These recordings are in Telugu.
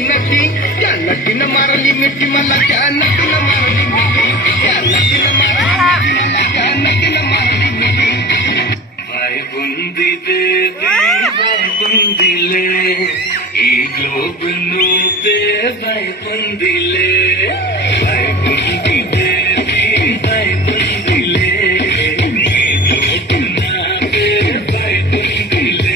नकी क्या नकी न मारली मिट्टी मला क्या नकी न मारली मिट्टी क्या नकी न मारली मिट्टी मला क्या नकी न मारली मिट्टी भाई बुंदी देवी भाई बुंदिले ఈ గ్లోబ్ నువ్వే భాయ్ बुंदिले भाई बुंदी देवी भाई बुंदिले ఈ గ్లోబ్ నావే భాయ్ बुंदिले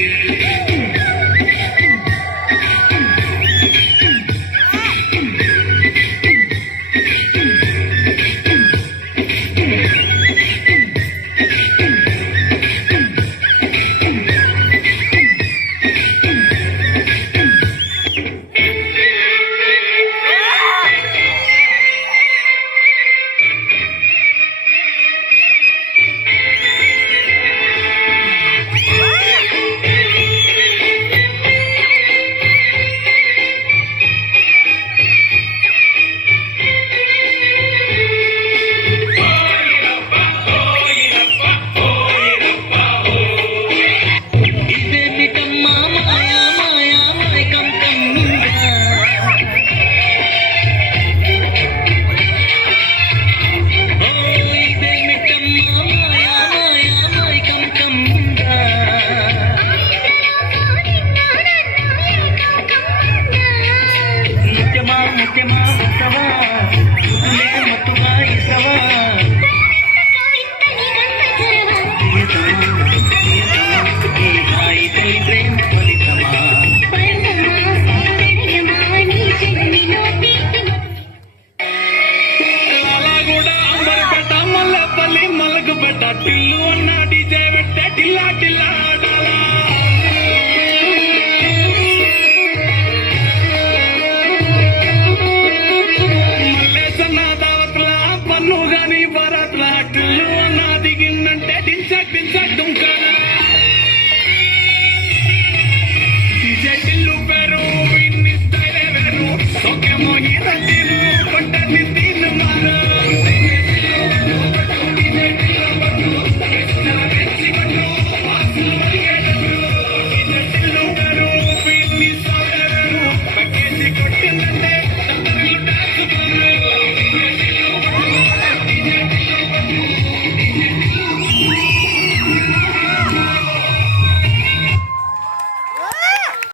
టిల్లు అన్న డీజే పెట్టే టిల్లా టిల్లా ఆడాలా మల్లేసన్న దావత్ల పన్ను గాని బరాత్ల టిల్లు అన్న దిగిందంటే టించక్ టించక్